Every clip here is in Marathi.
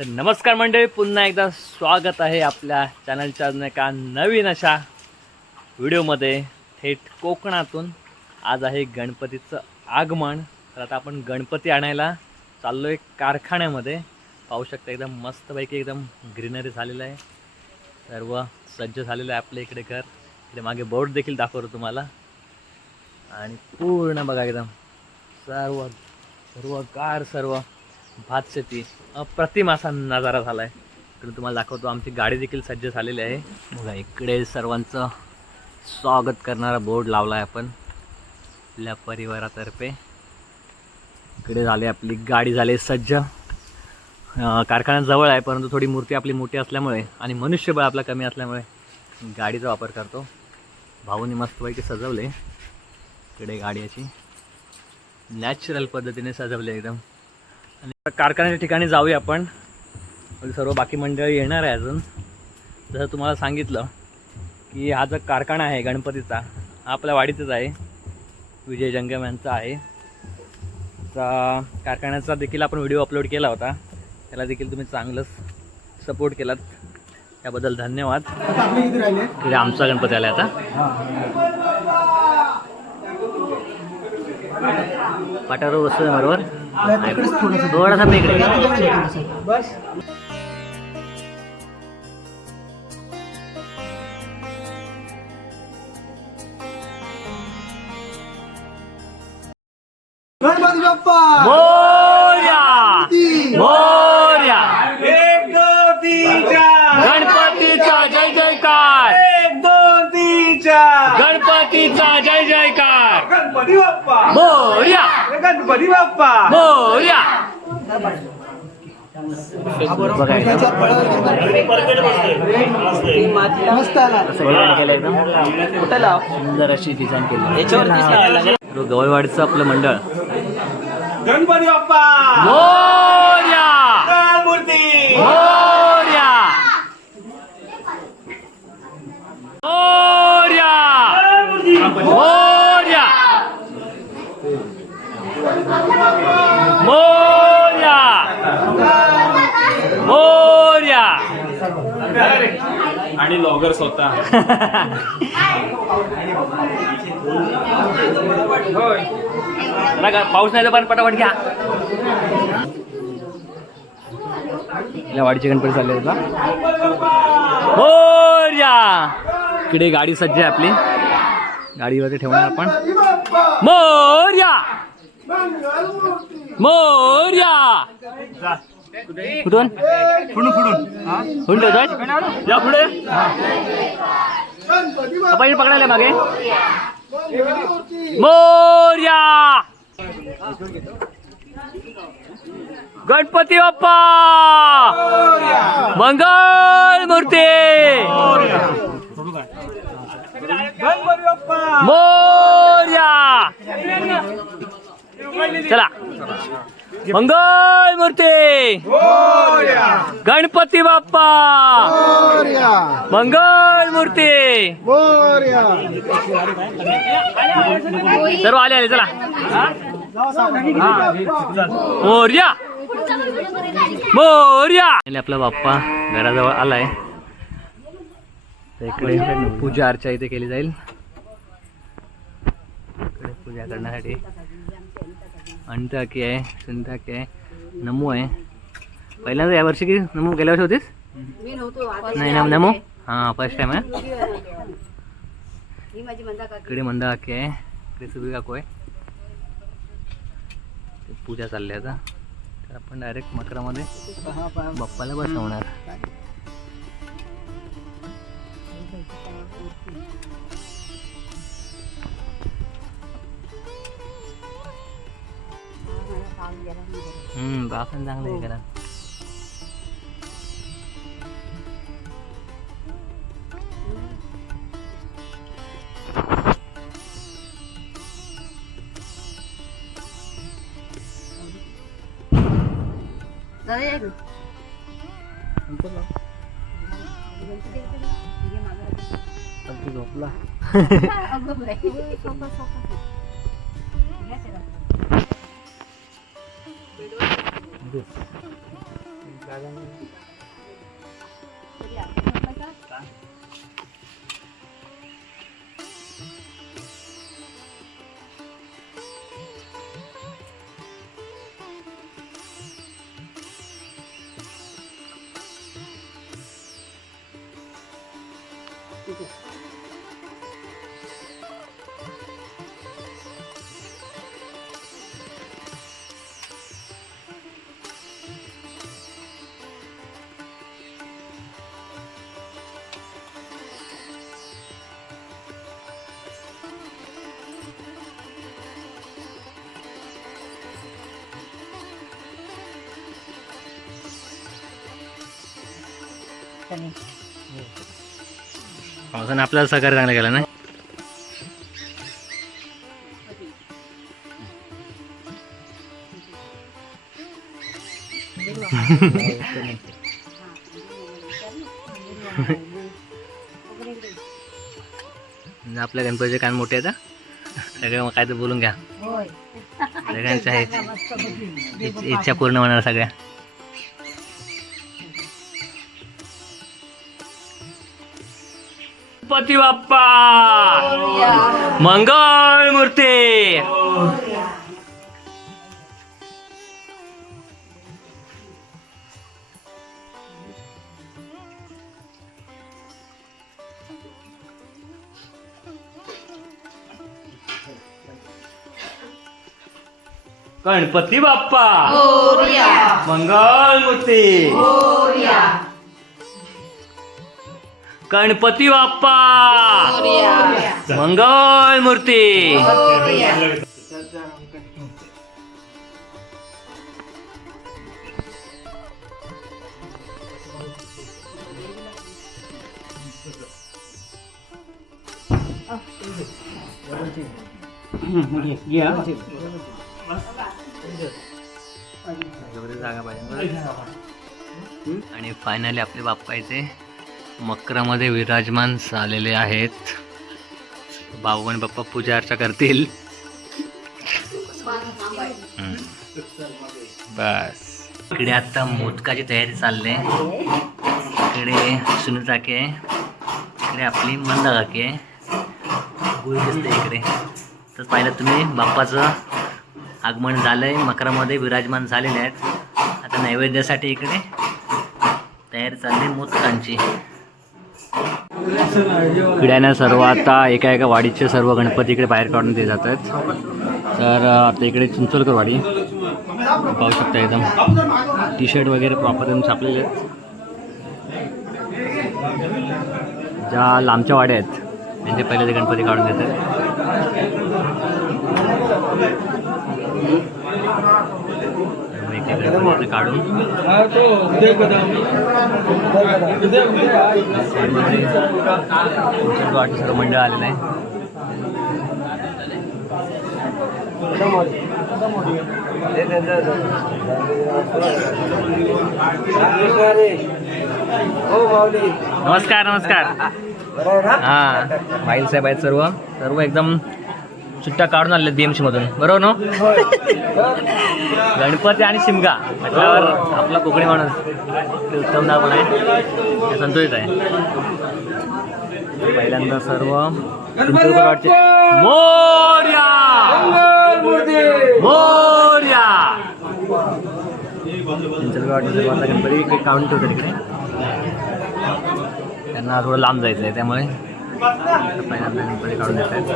तर नमस्कार मंडळी पुन्हा एकदा स्वागत आहे आपल्या चॅनलच्या अजून एका नवीन अशा व्हिडिओमध्ये. थेट कोकणातून आज आहे गणपतीचं आगमन. तर आता आपण गणपती आणायला चाललो आहे कारखान्यामध्ये. पाहू शकता एकदम मस्तपैकी एकदम ग्रीनरी झालेलं आहे. सर्व सज्ज झालेलं आहे आपल्या इकडे घर. इकडे मागे बोर्ड देखील दाखवतो तुम्हाला. आणि पूर्ण बघा एकदम. सर्व सर्व कार सर्व भात शेती अप्रतिम असा नजारा झाला आहे इकडे तुम्हाला दाखवतो आमची गाडी देखील सज्ज झालेली आहे. बघा इकडे सर्वांचं स्वागत करणारा बोर्ड लावला आहे आपण आपल्या परिवारातर्फे. इकडे झाली आपली गाडी झाली सज्ज. कारखान्याजवळ आहे परंतु थोडी मूर्ती आपली मोठी असल्यामुळे आणि मनुष्यबळ आपला कमी असल्यामुळे गाडीचा वापर करतो. भाऊनी मस्तपैकी सजवले इकडे गाडी याची नॅचरल पद्धतीने सजवले एकदम. आणि कारखान्याच्या ठिकाणी जाऊया आपण. सर्व बाकी मंडळी येणार आहे अजून. जसं तुम्हाला सांगितलं की हा जो कारखाना आहे गणपतीचा हा आपल्या वाडीतच आहे. विजय जंगम यांचा आहे. त्या कारखान्याचा देखील आपण व्हिडिओ अपलोड केला होता. त्याला देखील तुम्ही चांगलंच सपोर्ट केलात. त्याबद्दल धन्यवाद. आमचा गणपती आला आता. पाटारो बसतोय बरोबर. थोडासा मी इकडे गणपती बाप्पा गणपती बाप्पा. मोर्या सुंदर अशी डिझाईन केली. गवळवाडीचं आपलं मंडळ. गणपती बाप्पा. मोर्या मूर्ती आणि स्वतः. पाऊस नाही तर पण पटापट घ्या. या वाडीचे गणपती चालले होता या. इकडे गाडी सज्ज आहे आपली. गाडीवरती ठेवणार आपण. मोर्या! मोर्या! कुठून? फुडून फुडून. कुठून ठेवतात या पुढे. पहिले पकडायला मागे. मोर्या. गणपती बाप्पा. मंगल मूर्ती. मोर्या. चला. मंगल मूर्ती. मोरया गणपती बाप्पा. मंगल मूर्ती. सर्व आले आले चला. मोर्या. मोर्या. आपला बाप्पा. घराजवळ आलाय. इकडे पूजा अर्चा इथे केली जाईल. पूजा करण्यासाठी. अंताकी आहे संताकी आहे नमो आहे. पहिल्यांदा या वर्षी की नमो? गेल्या वर्षी होतीस? नाही नम नमो? हां फर्स्ट टाइम आहे. ही इकडे मंदा काकी आहे इकडे सुबी काकू आहे. पूजा चालली आता. तर आपण डायरेक्ट मकरामध्ये बाप्पाला बसवणार. हम्म बापन चांगलं आहे करा दादा या इकडे. झोपला Bisa. पावसाने आपल्याला सहकार्य चांगलं केलं ना? आपल्या गणपतीचे कान मोठे आहेत हा. सगळे मग काय तर बोलून घ्या. सगळ्यांच्या इच्छा पूर्ण होणार सगळ्या. गणपती बाप्पा! मंगळ मूर्ती! गणपती बाप्पा! मंगळ मूर्ती! गणपती बाप्पा! मंगळ मूर्ती! जागा पाहिजे. आणि फायनली आपले बाप्पा इथे. मकरामध्ये विराजमान झालेले आहेत. बाबू आणि बाप्पा पूजा अर्चा करतील. बस. इकडे आता मोदकाची तयारी चालली आहे. इकडे सुनील काकी आहे. इकडे आपली मंदा काकी आहे. गुळ दिसते इकडे. तर पाहिलं तुम्ही बाप्पाचं आगमन झालंय. मकरामध्ये विराजमान झालेले आहेत. आता नैवेद्यासाठी इकडे तयारी चालली मोदकांची. किड्यानं सर्व आता एका एका वाडीचे सर्व गणपती इकडे बाहेर काढून दिले जात आहेत तर आता इकडे चिंचोलकर वाडी. पाहू शकता एकदम. टी शर्ट वगैरे प्रॉपर एकदम छापलेले आहेत. ज्या लांबच्या वाड्या आहेत त्यांचे पहिले ते गणपती काढून देतात. काढून. सर्व मंडळ आलेलं आहे. नमस्कार नमस्कार. हा माईल साहेब आहेत सर्व. सर्व एकदम सुट्ट्या काढून आले बीएमसी मधून. बरोबर ना? गणपती आणि शिमगा. म्हटल्यावर आपला कोकणी माणूस ते उत्तम नाव पण आहे. ते संतोषित आहे. पहिल्यांदा सर्व वाटते मोर्या! मोर्या! गणपती काउंट काढून ठेवतात त्यांना थोडं लांब जायचं आहे त्यामुळे. पहिल्यांदा गणपती काढून देत आहेत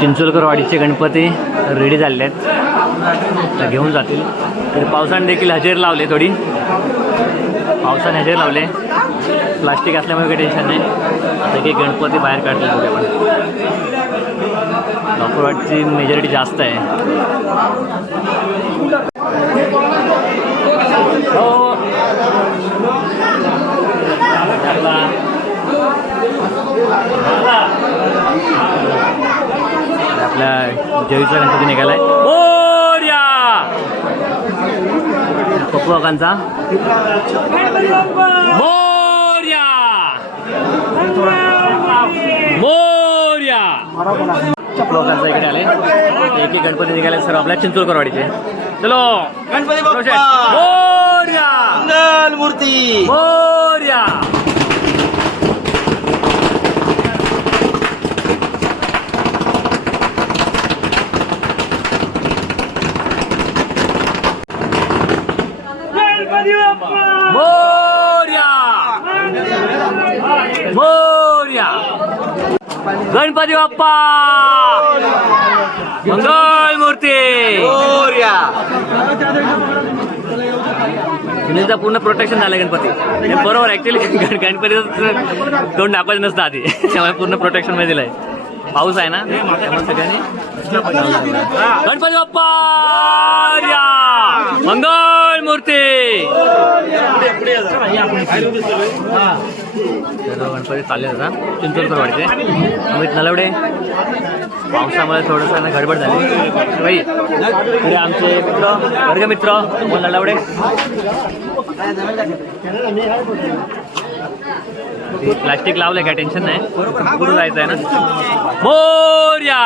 चिंचोलकर वाडीचे गणपती रेडी झालेले आहेत. तर घेऊन जातील. तर पावसाने देखील हजेर लावले थोडी. पावसाने हजेर लावले प्लास्टिक असल्यामुळे काही टेन्शन नाही. आता की गणपती बाहेर काढले होते आपण लॉकरवाडची मेजॉरिटी जास्त आहे. हो. आपल्या जयचा गणपती निघालाय. आहे पप्पू काकांचा मोर्या. मोर्या. पप्पू काकांचा इकडे आले. एक एक गणपती निघाले सर्व आपल्या चिंचोळकरवाडीचे. चलो. गणपती मोर्या. मूर्ती मोर्या. गणपती बाप्पा मूर्ती सुनीलचा पूर्ण प्रोटेक्शन झालं गणपती बरोबर ऍक्च्युली गणपतीचं तोंड दाखवायचं नसतं आधी त्यामुळे पूर्ण प्रोटेक्शनमध्ये दिलंय पाऊस आहे ना सगळ्यांनी गणपती बाप्पा या! मंगल मूर्ती गणपती चालले होता चिंचोलकर वाटते. अमित नलवडे. पावसामुळे थोडंसं ना गडबड झाली. बाई पुढे आमचे मित्र वर्गमित्र नलवडे. प्लास्टिक लावलंय काय? टेन्शन नाही. पुढे जायचं आहे ना? मोर्या!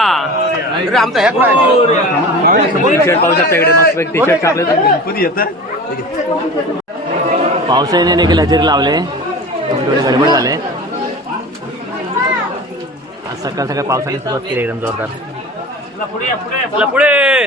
आमचा ह्या टी शर्ट पाहू शकता इकडे मस्त टी शर्ट छापले पावसाने देखील हजेरी लावले. थोडे गडबड झाले. आज सकाळ सकाळ पावसाने सुरुवात केली एकदम जोरदार. पुढे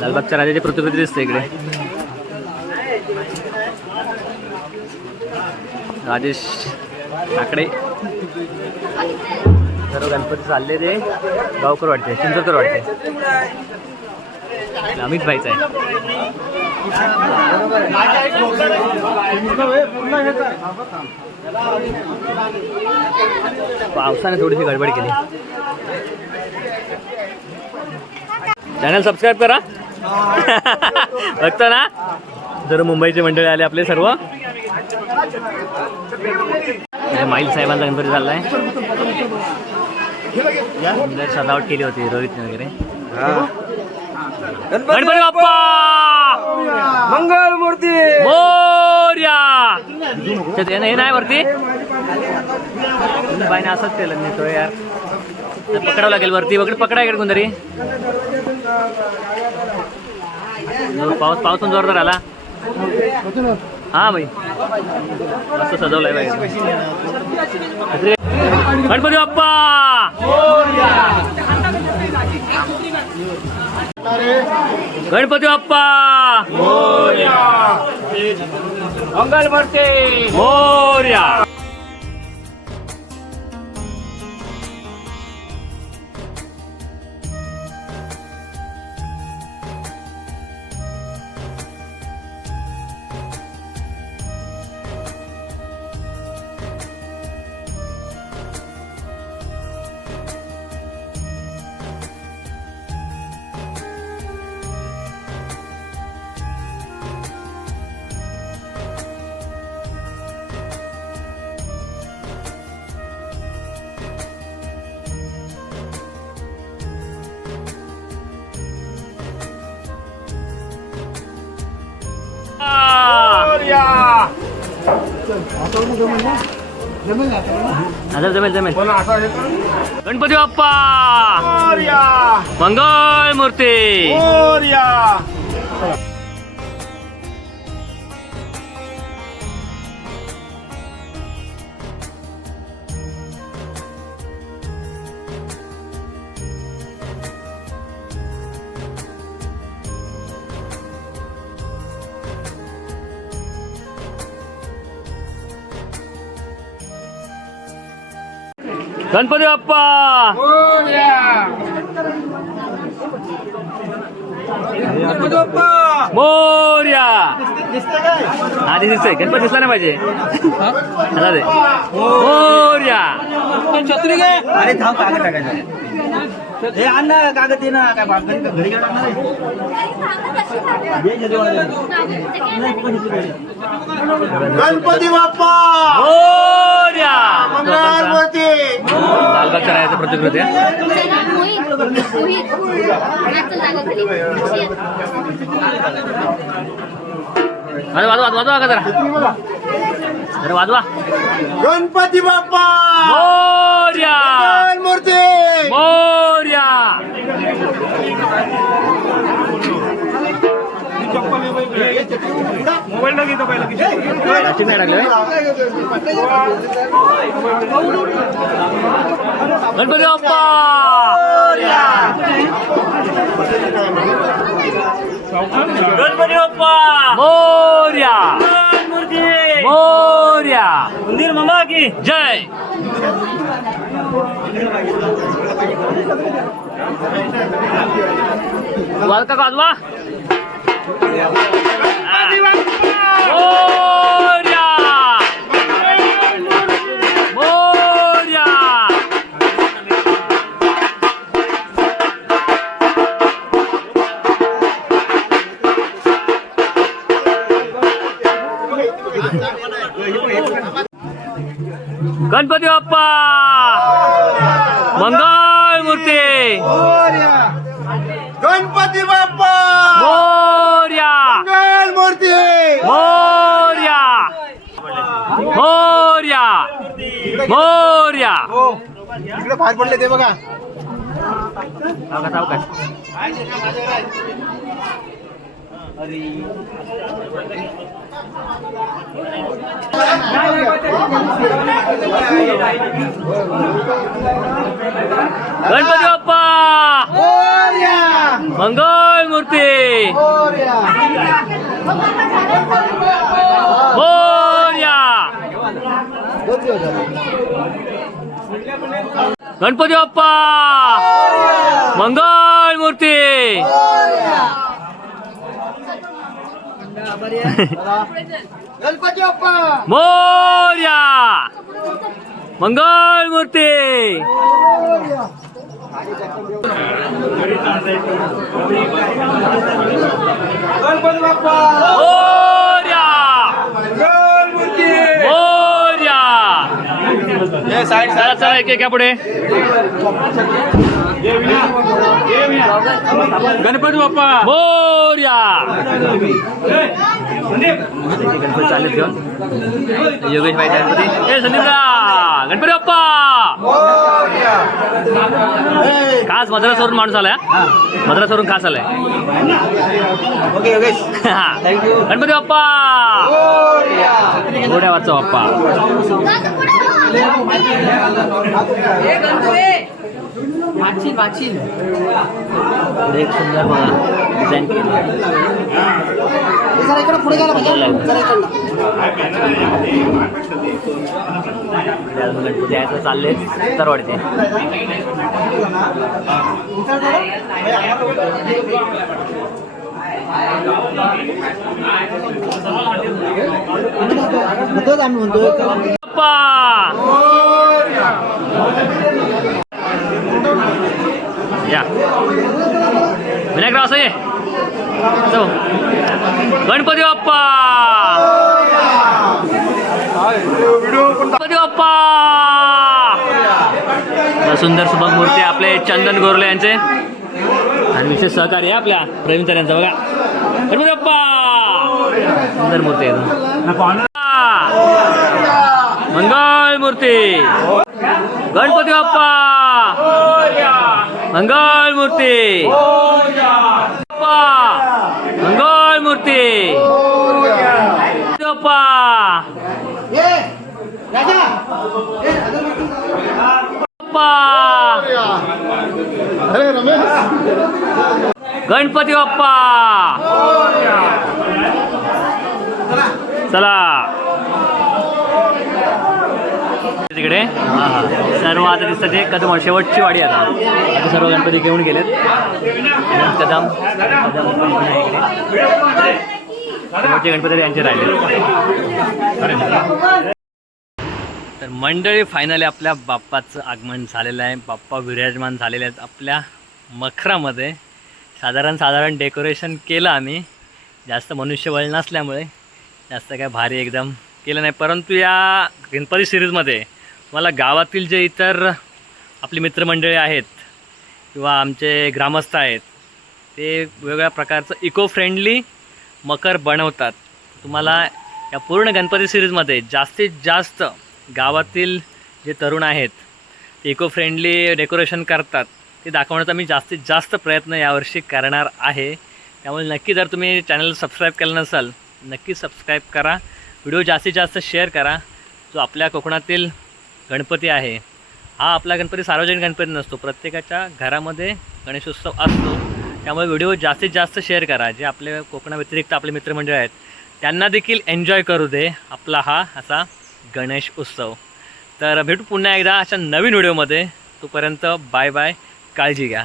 लालबागच्या राजाची प्रतिकृती दिसते इकडे. राजेश ठाकरे. सर्व गणपती चालले ते. गावकर वाटते चिंचोकर वाटते. अमित भाईचा आहे. पावसाने थोडीशी गडबड केली. चॅनल सबस्क्राईब करा. बघतो ना? जर मुंबईचे मंडळी आले आपले सर्व. माईल साहेबांचा गणपती चाललाय. सजावट केली होती रोहितने वगैरे. गणपती बाप्पा! मंगल मूर्ती! मोर्या! हे नाही हे वरती. बाईने असंच केलं यार. ते पकडावं लागेल वरती. वगैरे पकडा इकडे कोणतरी पाऊस पाऊस पण जोरदार आला. हा भाई मस्त सजवलंय बाई. गणपती बाप्पा! गणपती बाप्पा! मंगल मूर्ती! मोर्या! आता जमेल जमेल. गणपती बाप्पा! मंगल मूर्ती गणपती बाप्पा! मोर्या! आधी दिसतोय गणपती दिसला नाही पाहिजे. मोर्या! अरे थांब कागद टाकायचं. हे आण ना कागद ना काय बाप घरी घरी काय आहे? गणपती बाप्पा! मोर्या मंगलमूर्ती लालबागच्या राहायचं प्रतिकृती अरे वाजवा वाजवा का जरा? अरे वाजवा. गणपती बाप्पा! मोर्या मंगलमूर्ती मोर्या. टाकलं व्हय? गणपती बाप्पा. गणपती बाप्पा. मोर्या. मोर्या. मंदिर मामा की. जय. वाजवा का वाजवा? गणपती बाप्पा! बाहेर पडले ते बघा. गणपती बाप्पा! मंगळ मूर्ती मोर्या गणपती बाप्पा! मंगळ मूर्ती! गणपती बाप्पा! मोर्या! मंगळ मूर्ती! गणपती बाप्पा मोर्या मंगलमूर्ती मोर्या हे साईड चला एक एक पुढे. गणपती बाप्पा. मोर्या. गणपती चालेल घेऊन योगेश भाई गणपती ए संदीपदा गणपती बाप्पा. खास मद्रासवरून माणूस आलाय हा? मद्रासवरून खास आलाय. ओके योगेश हा. गणपती बाप्पा. मोठ्या वाजचा बाप्पा. पुढे एक सुंदर बघा डिझाईन केली जरा इकडे पुढे गेला पाहिजे चालले तर वाढते तोच आम्ही म्हणतोय बाप्पा! या. विनायकराव असं ये. गणपती बाप्पा! गणपती बाप्पा! सुंदर सुबक मूर्ती आपले चंदन गोरले यांचे. आणि विशेष सहकार्य आपल्या प्रवीण यांचं बघा. गणपती बाप्पा! सुंदर मूर्ती आहे. मंगळ मूर्ती. गणपती बाप्पा. मंगळ मूर्ती. बाप्पा. मंगळ मूर्ती. बाप्पा. बाप्पा. अरे रमेश. गणपती बाप्पा. चला. इकडे. सर्व आता दिसतं ते कदम शेवटची वाडी आता. आता सर्व गणपती घेऊन गेलेत. कदम कदम इकडे शेवटचे गणपती यांचे राहिले. तर मंडळी फायनली आपल्या बाप्पाचं आगमन झालेलं आहे. बाप्पा विराजमान झालेले आहेत आपल्या मखरामध्ये. साधारण साधारण डेकोरेशन केलं आम्ही. जास्त मनुष्यबळ नसल्यामुळे जास्त काय भारी एकदम केलं नाही. परंतु या गणपती सिरीजमध्ये मला गावातील जे इतर आपली मित्रमंडळी आहेत किंवा आमचे ग्रामस्थ आहेत ते वेगवेगळ्या प्रकारचं इको फ्रेंडली मकर बनवतात. तुम्हाला या पूर्ण गणपती सिरीजमध्ये जास्तीत जास्त गावातील जे तरुण आहेत ते इको फ्रेंडली डेकोरेशन करतात. ते दाखवण्याचा मी जास्तीत जास्त प्रयत्न यावर्षी करणार आहे. त्यामुळे नक्की जर तुम्ही चॅनल सबस्क्राईब केलं नसाल नक्की सबस्क्राईब करा. व्हिडिओ जास्तीत जास्त शेअर करा. जो आपल्या कोकणातील गणपती आहे. हा आपला गणपती सार्वजनिक गणपती नसतो. प्रत्येकाच्या घरामध्ये गणेशोत्सव असतो. त्यामुळे व्हिडिओ जास्तीत जास्त शेअर करा. जे आपले कोकणाव्यतिरिक्त आपले मित्रमंडळ आहेत त्यांना देखील एन्जॉय करू दे आपला हा असा गणेश उत्सव. तर भेटू पुन्हा एकदा अशा नवीन व्हिडिओमध्ये. तोपर्यंत बाय बाय काळजी घ्या.